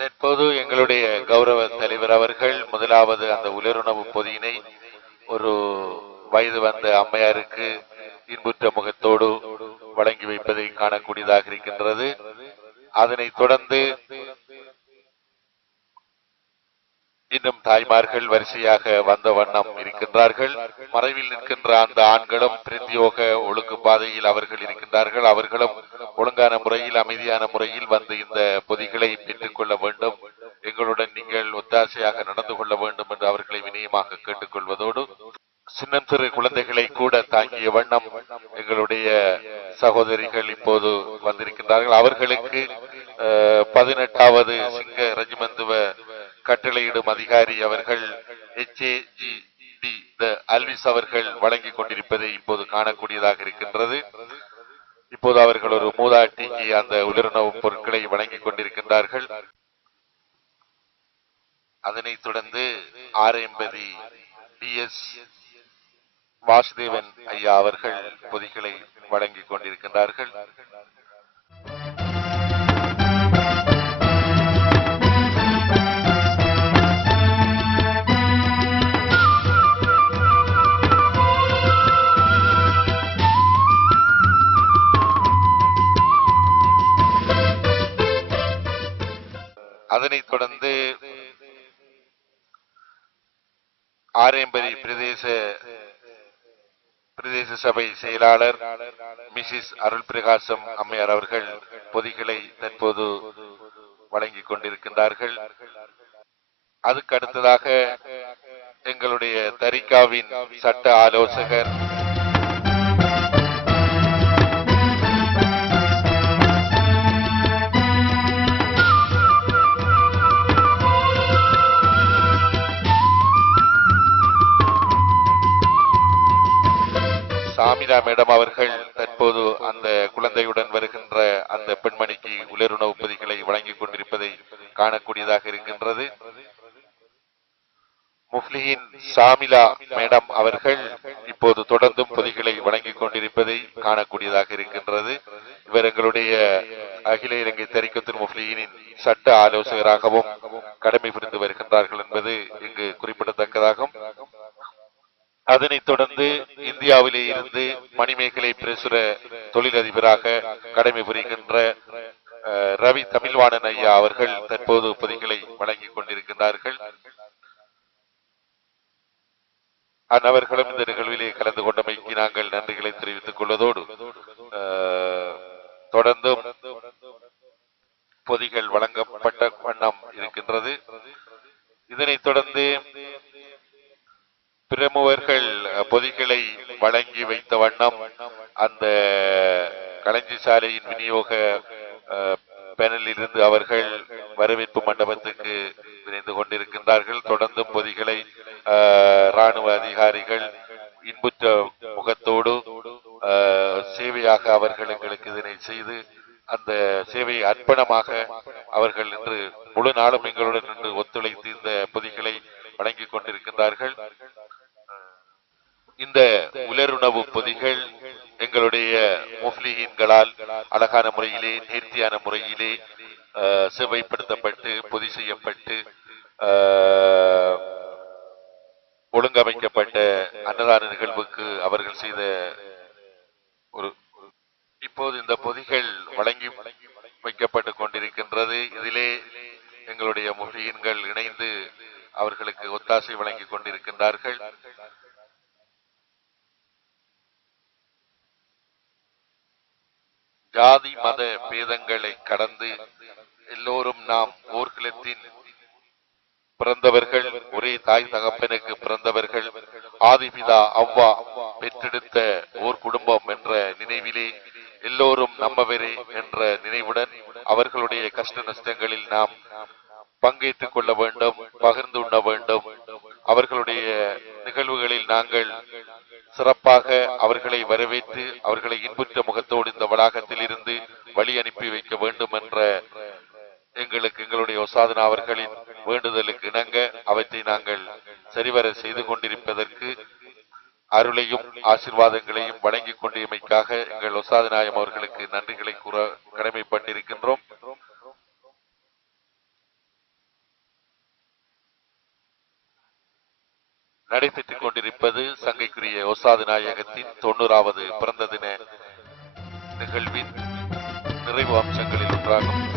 தற்போது எங்களுடைய கௌரவ தலைவர் அவர்கள் முதலாவது அந்த உலருணவு பொதியினை ஒரு வயது வந்த அம்மையாருக்கு இன்புற்ற முகத்தோடு வழங்கி வைப்பதை காணக்கூடியதாக இருக்கின்றது. அதனைத் தொடர்ந்து இன்னும் தாய்மார்கள் வரிசையாக வந்த வண்ணம் இருக்கின்றார்கள். மறைவில் நிற்கின்ற அந்த ஆண்களும் பிரத்யோக ஒழுங்கு பாதையில் அவர்கள் இருக்கின்றார்கள். அவர்களும் ஒழுங்கான முறையில் அமைதியான முறையில் வந்து இந்த பொதிகளை பெற்றுக் கொள்ள வேண்டும், எங்களுடன் நீங்கள் ஒத்தாசையாக நடந்து கொள்ள வேண்டும் என்று அவர்களை வினயமாக கேட்டுக்கொள்வதோடு சின்னம் சிறு குழந்தைகளை கூட தாங்கிய வண்ணம் எங்களுடைய சகோதரிகள் இப்போது வந்திருக்கின்றார்கள். அவர்களுக்கு 18வது சிங்க ரெஜிமெந்துவ கட்டளையிடும் அதிகாரி அவர்கள் அல்விஸ் அவர்கள் வழங்கிக் கொண்டிருப்பதை இப்போது காணக்கூடியதாக இருக்கின்றது. இப்போது அவர்கள் ஒரு மூதாட்டிக்கு அந்த உலருணவு பொருட்களை வழங்கிக் கொண்டிருக்கின்றார்கள். அதனைத் தொடர்ந்து ஆரம்பதி DS வாசுதேவன் ஐயா அவர்கள் பொதிகளை வழங்கிக் கொண்டிருக்கின்றார்கள். அதனைத் தொடர்ந்து ஆரம்பரி பிரதேச சபை செயலாளர் மிசிஸ் அருள் பிரகாசம் அம்மையார் அவர்கள் பொதிகளை தற்போது வழங்கிக் கொண்டிருக்கின்றார்கள். அதுக்கு அடுத்ததாக எங்களுடைய தரிகாவின் சட்ட ஆலோசகர் சாமிதா மேடம் அவர்கள் தற்போது அந்த குழந்தையுடன் வருகின்ற அந்த பெண்மணிக்கு உலருணவு பொதிகளை வழங்கிக் கொண்டிருப்பதை காணக்கூடியதாக இருக்கின்றது. முஃப்லியின் சாமிலா மேடம் அவர்கள் இப்போது தொடர்ந்தும் பொதிகளை வழங்கிக் கொண்டிருப்பதை காணக்கூடியதாக இருக்கின்றது. இவர் எங்களுடைய அகில இலங்கை தரிக்கத்துல் முஃப்லியின் சட்ட ஆலோசகராகவும் கடமை புரிந்து வருகின்றார்கள் என்பது இங்கு குறிப்பிடத்தக்கதாகும். அதனைத் தொடர்ந்து இந்தியாவிலே இருந்து மணிமேகலை பிரசுர தொழிலதிபராக கடமை புரிகின்ற ரவி தமிழ்வாணன் ஐயா அவர்கள் தற்போது பொதிகளை வழங்கிக் கொண்டிருக்கின்றார்கள். அந்நபர்களும் இந்த நிகழ்விலே கலந்து கொண்டமைக்கு நாங்கள் நன்றிகளை தெரிவித்துக் கொள்வதோடு தொடர்ந்தும் பொதிகள் வழங்கப்பட்ட வண்ணம் இருக்கின்றது. இதனைத் தொடர்ந்து பிரமுகர்கள் பொதிகளை வழங்கி வைத்த வண்ணம் அந்த களஞ்சி சாலையின் விநியோக பேனலில் இருந்து அவர்கள் வரவேற்பு மண்டபத்துக்கு விரைந்து கொண்டிருக்கின்றார்கள். தொடர்ந்து பொதிகளை இராணுவ அதிகாரிகள் இன்புற்ற முகத்தோடு சேவையாக அவர்கள் எங்களுக்கு இதனை செய்து அந்த சேவையை அர்ப்பணமாக அவர்கள் இன்று முழு நாளும் எங்களுடன் நின்று ஒத்துழைத்து இந்த பொதிகளை வழங்கிக் கொண்டிருக்கின்றார்கள். இந்த உலருணவு பொதிகள் எங்களுடைய முஃப்லிஹீன்களால் அழகான முறையிலே நேர்த்தியான முறையிலே சேவைப்படுத்தப்பட்டு பொதி செய்யப்பட்டு ஒழுங்கமைக்கப்பட்ட அன்னதான நிகழ்வுக்கு அவர்கள் செய்த ஒரு இப்போது இந்த பொதிகள் வழங்கி வைக்கப்பட்டுக் கொண்டிருக்கின்றது. இதிலே எங்களுடைய முஃப்லிஹீன்கள் இணைந்து அவர்களுக்கு ஒத்தாசை வழங்கிக் கொண்டிருக்கின்றார்கள். ஜாதி மத பேதங்களை கடந்து எல்லோரும் நாம் ஓர்குலத்தின் பிறந்தவர்கள், ஒரே தாய் தகப்பனுக்கு பிறந்தவர்கள், ஆதிபிதா அவ்வா பெற்றெடுத்த ஓர் குடும்பம் என்ற நினைவிலே எல்லோரும் நம்மவரே என்ற நினைவுடன் அவர்களுடைய கஷ்ட நஷ்டங்களில் நாம் பங்கேற்றுக் கொள்ள வேண்டும், பகிர்ந்து உண்ண வேண்டும். அவர்களுடைய நிகழ்வுகளில் நாங்கள் சிறப்பாக அவர்களை வரவேற்று அவர்களை இன்புற்ற முகத்தோடு இந்த வளாகத்தில் இருந்து வழி அனுப்பி வைக்க வேண்டும் என்ற எங்களுடைய ஒசாதனா அவர்களின் வேண்டுதலுக்கு இணங்க அவற்றை நாங்கள் சரிவர செய்து கொண்டிருப்பதற்கு அருளையும் ஆசீர்வாதங்களையும் வழங்கிக் கொண்டிருமைக்காக எங்கள் ஒசாதநாயம் அவர்களுக்கு நன்றிகளை கூற கடமைப்பட்டிருக்கின்றோம். நடைபெற்றுக் கொண்டிருப்பது சங்கைக்குரிய ஒசாது நாயகத்தின் 90வது பிறந்த தின நிகழ்வின் நிறைவு அம்சங்களில் ஒன்றாகும்.